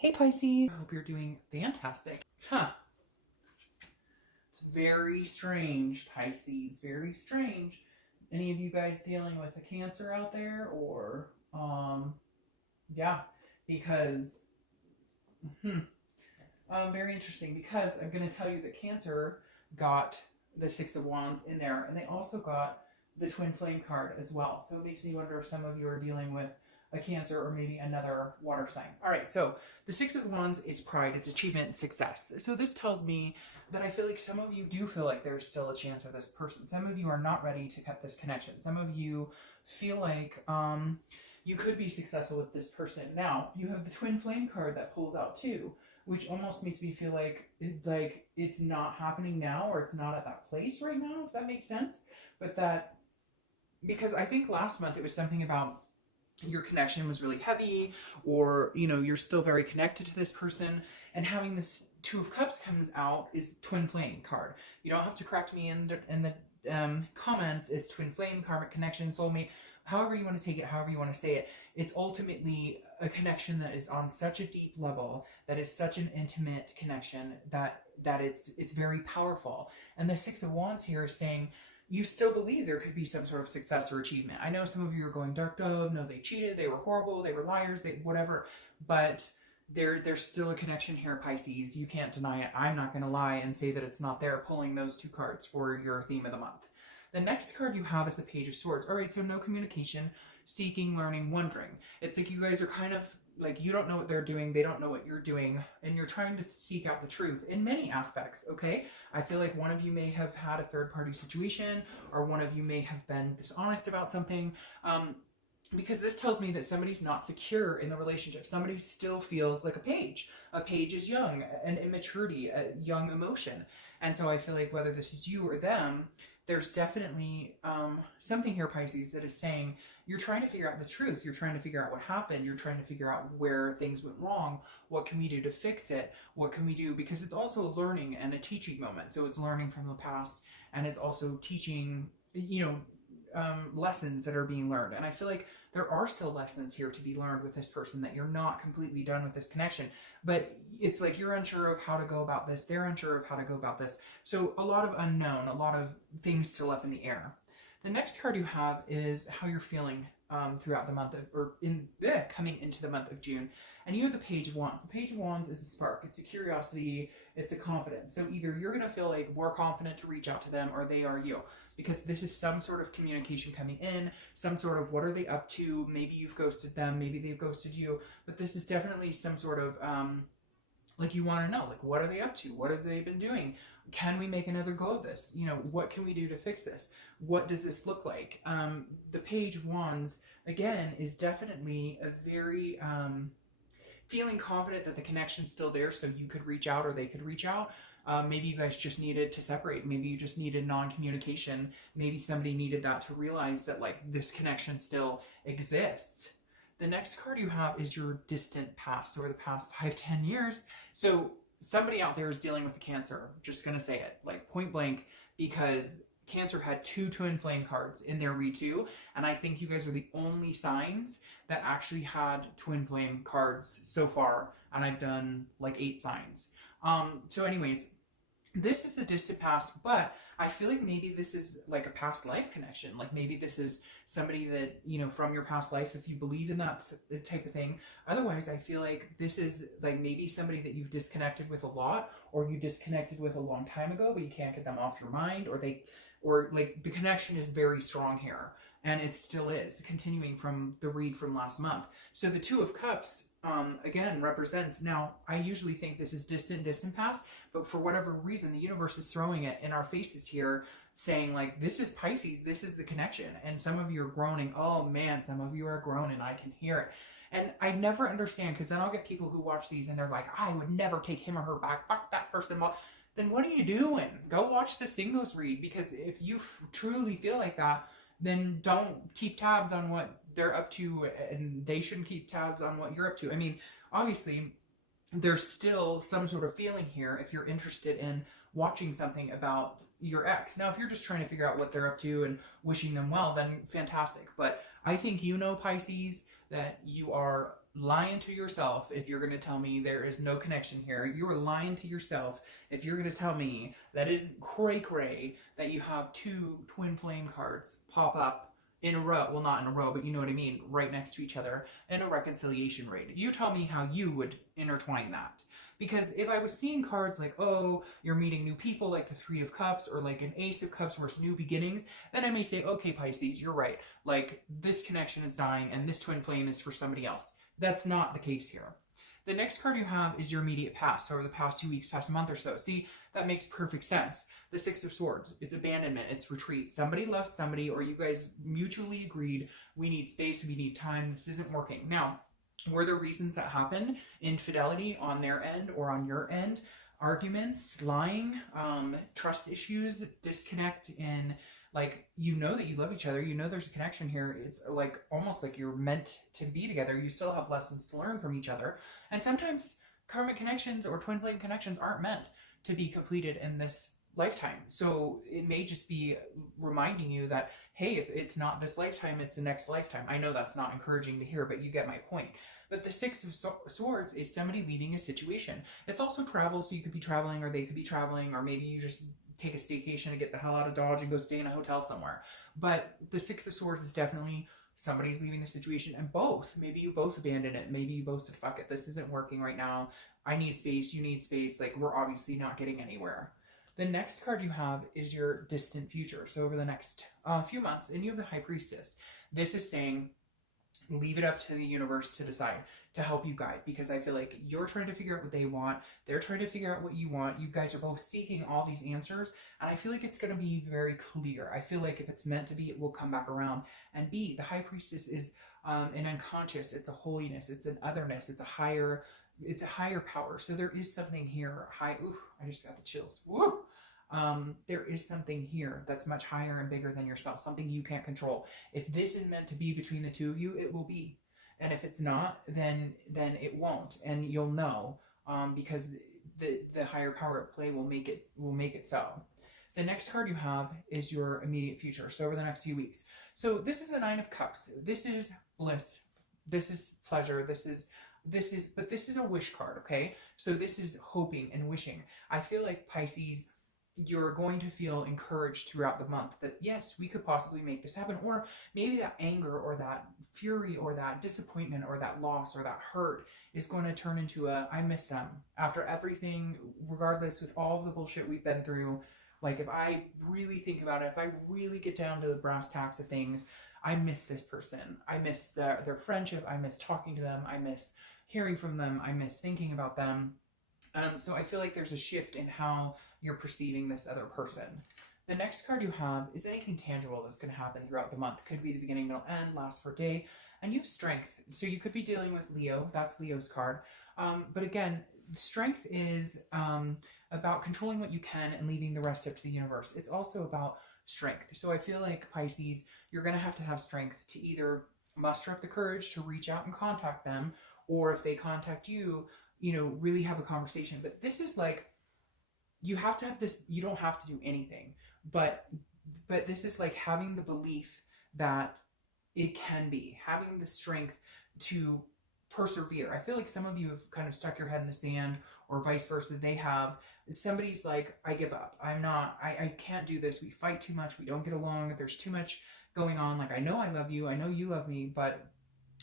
Hey Pisces, I hope you're doing fantastic. It's very strange, Pisces, very strange. Any of you guys dealing with a Cancer out there or, yeah, because, very interesting because I'm going to tell you that Cancer got the Six of Wands in there and they also got the Twin Flame card as well. So it makes me wonder if some of you are dealing with a Cancer or maybe another water sign. All right, so the Six of Wands is pride, it's achievement and success. So this tells me that I feel like some of you do feel like there's still a chance of this person. Some of you are not ready to cut this connection. Some of you feel like you could be successful with this person. Now, you have the Twin Flame card that pulls out too, which almost makes me feel like it's not happening now, or it's not at that place right now, if that makes sense. But that, because I think last month it was something about your connection was really heavy, or you're still very connected to this person, and having this Two of Cups comes out is Twin Flame card. You don't have to correct me in the comments. It's Twin Flame, karmic connection, soulmate, however you want to take it, however you want to say it. It's ultimately a connection that is on such a deep level, that is such an intimate connection, that it's very powerful. And the Six of Wands here is saying you still believe there could be some sort of success or achievement. I know some of you are going dark dove, no, they cheated, they were horrible, they were liars, they whatever, but there's still a connection here, Pisces. You can't deny it. I'm not going to lie and say that it's not there, pulling those two cards for your theme of the month. The next card you have is the Page of Swords. All right, so no communication, seeking, learning, wondering. It's like you guys are kind of like, you don't know what they're doing, they don't know what you're doing, and you're trying to seek out the truth in many aspects, okay? I feel like one of you may have had a third-party situation, or one of you may have been dishonest about something, because this tells me that somebody's not secure in the relationship. Somebody still feels like a page. A page is young, an immaturity, a young emotion. And so I feel like whether this is you or them, there's definitely something here, Pisces, that is saying you're trying to figure out the truth. You're trying to figure out what happened. You're trying to figure out where things went wrong. What can we do to fix it? What can we do? Because it's also a learning and a teaching moment. So it's learning from the past, and it's also teaching, lessons that are being learned. And I feel like there are still lessons here to be learned with this person, that you're not completely done with this connection, but it's like you're unsure of how to go about this. They're unsure of how to go about this. So a lot of unknown, a lot of things still up in the air. The next card you have is how you're feeling throughout the month coming into the month of June. And you have the Page of Wands. The Page of Wands is a spark. It's a curiosity. It's a confidence. So either you're going to feel like more confident to reach out to them, or they are you. Because this is some sort of communication coming in, some sort of what are they up to? Maybe you've ghosted them, maybe they've ghosted you. But this is definitely some sort of, like, you want to know, like, what are they up to? What have they been doing? Can we make another go of this? What can we do to fix this? What does this look like? The Page of Wands, again, is definitely a very feeling confident that the connection's still there, so you could reach out or they could reach out. Maybe you guys just needed to separate. Maybe you just needed non-communication. Maybe somebody needed that to realize that, like, this connection still exists. The next card you have is your distant past, or the past 5-10 years. So somebody out there is dealing with a Cancer. I'm just going to say it, like, point blank, because Cancer had 2 Twin Flame cards in their read too, and I think you guys are the only signs that actually had Twin Flame cards so far, and I've done like 8 signs. So anyways, this is the distant past, but I feel like maybe this is like a past life connection. Like maybe this is somebody that, from your past life, if you believe in that type of thing. Otherwise, I feel like this is like maybe somebody that you've disconnected with a lot, or you disconnected with a long time ago, but you can't get them off your mind, or like the connection is very strong here, and it still is, continuing from the read from last month. So the Two of Cups, again, represents, now I usually think this is distant past, but for whatever reason, the universe is throwing it in our faces here, saying like, this is Pisces, this is the connection. And some of you are groaning, oh man, some of you are groaning, I can hear it. And I never understand, because then I'll get people who watch these and they're like, I would never take him or her back, fuck that person. Well, then what are you doing? Go watch the singles read, because if you truly feel like that, then don't keep tabs on what they're up to, and they shouldn't keep tabs on what you're up to. I mean, obviously, there's still some sort of feeling here if you're interested in watching something about your ex. Now, if you're just trying to figure out what they're up to and wishing them well, then fantastic. But I think Pisces, that you are lying to yourself if you're going to tell me there is no connection here. You are lying to yourself if you're going to tell me that is cray-cray that you have two twin flame cards pop up in a row. Well, not in a row, but you know what I mean, right next to each other in a reconciliation rate. You tell me how you would intertwine that. Because if I was seeing cards like, oh, you're meeting new people, like the Three of Cups, or like an Ace of Cups versus new beginnings, then I may say, okay, Pisces, you're right. Like, this connection is dying, and this twin flame is for somebody else. That's not the case here. The next card you have is your immediate past, so over the past 2 weeks, past month or so. See, that makes perfect sense. The Six of Swords, it's abandonment, it's retreat. Somebody left somebody, or you guys mutually agreed, we need space, we need time, this isn't working. Now, were there reasons that happened? Infidelity on their end or on your end? Arguments, lying, trust issues, disconnect in, like, you know that you love each other. You know there's a connection here. It's like almost like you're meant to be together. You still have lessons to learn from each other. And sometimes karmic connections or twin flame connections aren't meant to be completed in this lifetime. So it may just be reminding you that, hey, if it's not this lifetime, it's the next lifetime. I know that's not encouraging to hear, but you get my point. But the Six of Swords is somebody leaving a situation. It's also travel, so you could be traveling, or they could be traveling, or maybe you just take a staycation to get the hell out of Dodge and go stay in a hotel somewhere. But the Six of Swords is definitely somebody's leaving the situation, and both. Maybe you both abandoned it. Maybe you both said, fuck it, this isn't working right now. I need space, you need space. Like, we're obviously not getting anywhere. The next card you have is your distant future. So over the next few months, and you have the High Priestess. This is saying, leave it up to the universe to decide, to help you guide, because I feel like you're trying to figure out what they want. They're trying to figure out what you want. You guys are both seeking all these answers, and I feel like it's going to be very clear. I feel like if it's meant to be, it will come back around. And B, the High Priestess is an unconscious. It's a holiness. It's an otherness. It's a higher power. So there is something here. I just got the chills. Woo! There is something here that's much higher and bigger than yourself, something you can't control. If this is meant to be between the two of you, it will be. And if it's not, then it won't. And you'll know, because the higher power at play will make it so. The next card you have is your immediate future. So over the next few weeks. So this is the Nine of Cups. This is bliss. This is pleasure. But this is a wish card, okay? So this is hoping and wishing. I feel like, Pisces, you're going to feel encouraged throughout the month that, yes, we could possibly make this happen. Or maybe that anger or that fury or that disappointment or that loss or that hurt is going to turn into a, I miss them. After everything, regardless, with all of the bullshit we've been through, like, if I really think about it, if I really get down to the brass tacks of things, I miss this person. I miss their friendship. I miss talking to them. I miss hearing from them. I miss thinking about them. So I feel like there's a shift in how you're perceiving this other person. The next card you have is anything tangible that's going to happen throughout the month. Could be the beginning, middle, end, last for a day. And you have strength. So you could be dealing with Leo. That's Leo's card. But again, strength is about controlling what you can and leaving the rest up to the universe. It's also about strength. So I feel like, Pisces, you're going to have strength to either muster up the courage to reach out and contact them, or if they contact you, you know, really have a conversation. But this is like, you have to have this, you don't have to do anything, but this is like having the belief that it can be, having the strength to persevere. I feel like some of you have kind of stuck your head in the sand, or vice versa. They have, somebody's like, I give up. I can't do this. We fight too much. We don't get along. There's too much going on. Like, I know I love you. I know you love me, but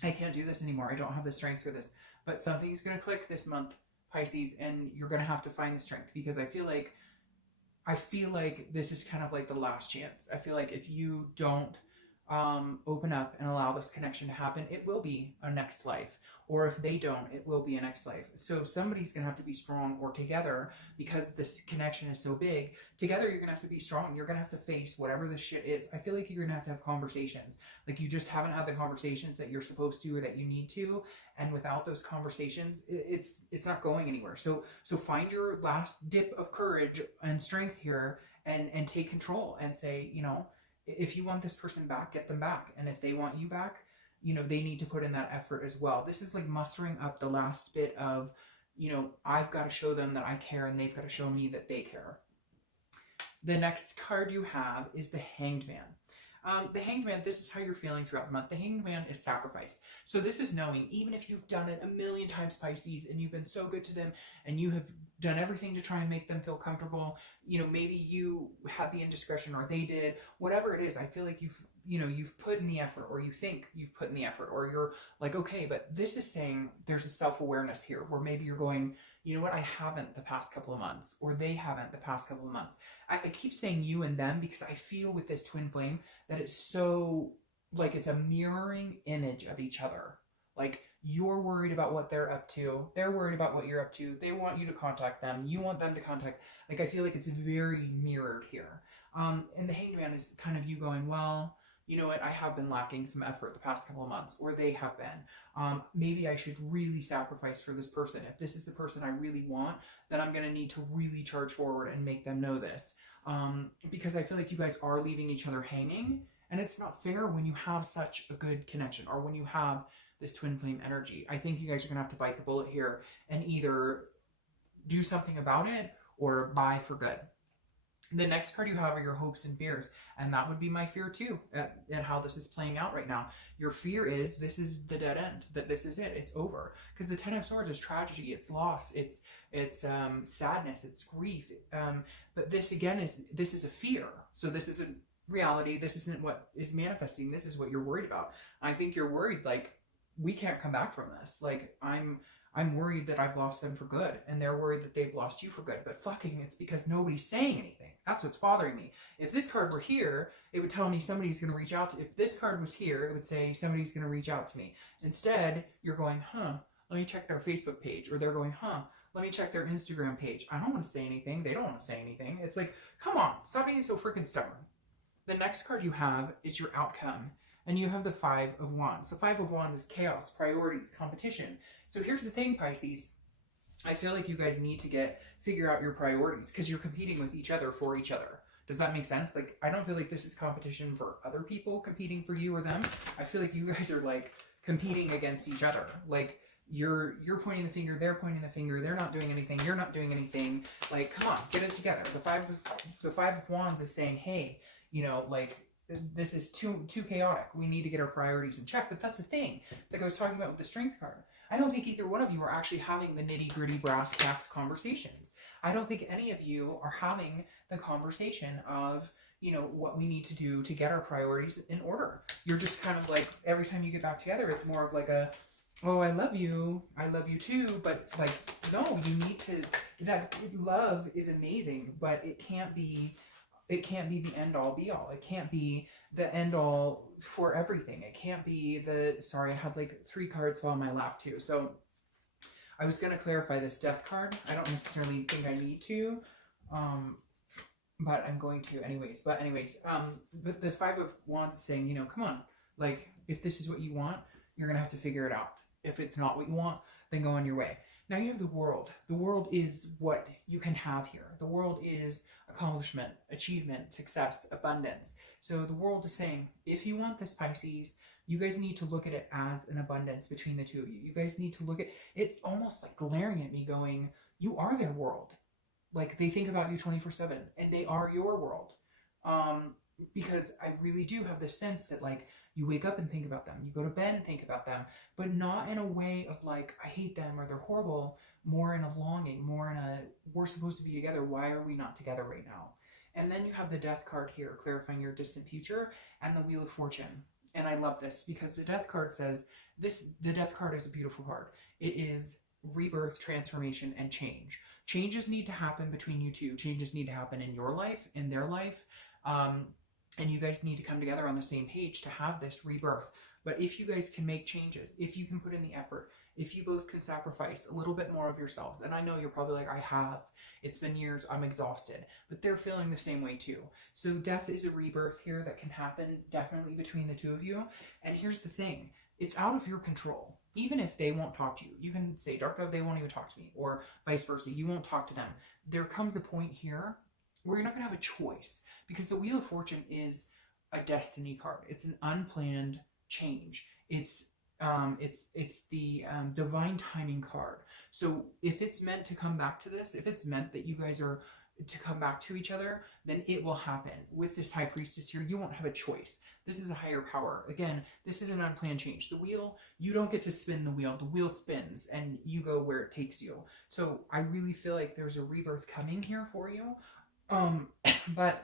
I can't do this anymore. I don't have the strength for this. But something's going to click this month, Pisces, and you're going to have to find the strength, because I feel like this is kind of like the last chance. I feel like if you don't open up and allow this connection to happen, it will be a next life. Or if they don't, it will be a next life. So somebody's going to have to be strong, or together, because this connection is so big, together you're going to have to be strong. You're going to have to face whatever the shit is. I feel like you're going to have conversations. Like, you just haven't had the conversations that you're supposed to or that you need to. And without those conversations, it's not going anywhere. So find your last dip of courage and strength here, and take control and say, you know, if you want this person back, get them back. And if they want you back, you know, they need to put in that effort as well. This is like mustering up the last bit of, you know, I've got to show them that I care, and they've got to show me that they care. The next card you have is the Hanged Man. The Hanged Man, this is how you're feeling throughout the month. The Hanged Man is sacrifice. So this is knowing, even if you've done it a million times, Pisces, and you've been so good to them, and you have done everything to try and make them feel comfortable, you know, maybe you had the indiscretion or they did, whatever it is, I feel like you've put in the effort, or you think you've put in the effort, or you're like, okay, but this is saying there's a self-awareness here where maybe you're going, you know what, I haven't the past couple of months, or they haven't the past couple of months. I keep saying you and them because I feel with this twin flame that it's so, like, it's a mirroring image of each other. Like, you're worried about what they're up to. They're worried about what you're up to. They want you to contact them. You want them to contact. Like, I feel like it's very mirrored here. And the Hanged Man is kind of you going, well, you know what, I have been lacking some effort the past couple of months, or they have been. Maybe I should really sacrifice for this person. If this is the person I really want, then I'm going to need to really charge forward and make them know this. Because I feel like you guys are leaving each other hanging, and it's not fair when you have such a good connection, or when you have this twin flame energy. I think you guys are going to have to bite the bullet here and either do something about it or bye for good. The next card you have are your hopes and fears, and that would be my fear too, and how this is playing out right now. Your fear is this is the dead end, that this is it, it's over. Because the Ten of Swords is tragedy, it's loss, it's sadness, it's grief. But this again this is a fear. So this isn't reality. This isn't what is manifesting. This is what you're worried about. I think you're worried, like, we can't come back from this. Like, I'm worried that I've lost them for good, and they're worried that they've lost you for good. But fucking, it's because nobody's saying anything. That's what's bothering me. If this card were here, it would tell me somebody's going to reach out to. If this card was here, it would say somebody's going to reach out to me. Instead, you're going, huh, let me check their Facebook page. Or they're going, huh, let me check their Instagram page. I don't want to say anything. They don't want to say anything. It's like, come on, stop being so freaking stubborn. The next card you have is your outcome. And you have the Five of Wands. The Five of Wands is chaos, priorities, competition. So here's the thing, Pisces. I feel like you guys need to figure out your priorities, because you're competing with each other for each other. Does that make sense? Like, I don't feel like this is competition for other people competing for you or them. I feel like you guys are, like, competing against each other. Like, you're pointing the finger, they're pointing the finger, they're not doing anything, you're not doing anything. Like, come on, get it together. The Five of Wands is saying, hey, you know, like, this is too chaotic. We need to get our priorities in check. But that's the thing. It's like I was talking about with the Strength card. I don't think either one of you are actually having the nitty-gritty brass tacks conversations. I don't think any of you are having the conversation of, you know, what we need to do to get our priorities in order. You're just kind of like, every time you get back together, it's more of like a, oh, I love you too, but like, no, you need to, that love is amazing, but it can't be the end all be all. It can't be the end all for everything. It can't be sorry, I had like 3 cards fall on my lap too. So I was going to clarify this Death card. I don't necessarily think I need to, but I'm going to anyways. But the Five of Wands is saying, you know, come on, like, if this is what you want, you're going to have to figure it out. If it's not what you want, then go on your way. Now you have the World. The World is what you can have here. The World is accomplishment, achievement, success, abundance. So the World is saying, if you want this, Pisces, you guys need to look at it as an abundance between the two of you. You guys need to look at, it's almost like glaring at me going, you are their world. Like, they think about you 24/7, and they are your world. Because I really do have this sense that, like, you wake up and think about them, you go to bed and think about them, but not in a way of like, I hate them or they're horrible, more in a longing, more in a, we're supposed to be together, why are we not together right now? And then you have the Death card here, clarifying your distant future, and the Wheel of Fortune. And I love this because the Death card says, the Death card is a beautiful card. It is rebirth, transformation, and change. Changes need to happen between you two. Changes need to happen in your life, in their life. And you guys need to come together on the same page to have this rebirth. But if you guys can make changes, if you can put in the effort, if you both can sacrifice a little bit more of yourselves, and I know you're probably like, I have, it's been years, I'm exhausted, but they're feeling the same way too. So death is a rebirth here that can happen definitely between the two of you. And here's the thing, it's out of your control. Even if they won't talk to you, you can say, Dark Dove, they won't even talk to me, or vice versa, you won't talk to them. There comes a point here where you're not gonna have a choice, because the Wheel of Fortune is a destiny card. It's an unplanned change. It's the divine timing card. So if it's meant to come back to this, if it's meant that you guys are to come back to each other, then it will happen. With this High Priestess here, you won't have a choice. This is a higher power. Again, this is an unplanned change. The wheel, you don't get to spin the wheel spins and you go where it takes you. So I really feel like there's a rebirth coming here for you. But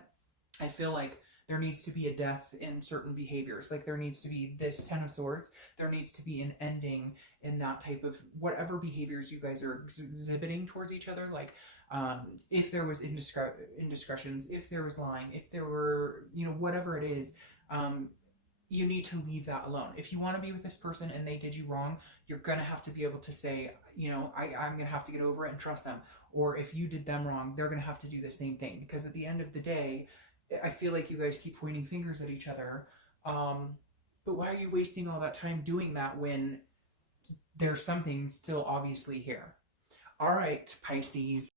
I feel like there needs to be a death in certain behaviors. Like there needs to be this Ten of Swords. There needs to be an ending in that type of whatever behaviors you guys are exhibiting towards each other. Like if there was indiscretions, if there was lying, if there were, you know, whatever it is, you need to leave that alone. If you want to be with this person and they did you wrong, you're going to have to be able to say, you know, I'm going to have to get over it and trust them. Or if you did them wrong, they're going to have to do the same thing. Because at the end of the day, I feel like you guys keep pointing fingers at each other. But why are you wasting all that time doing that when there's something still obviously here? All right, Pisces.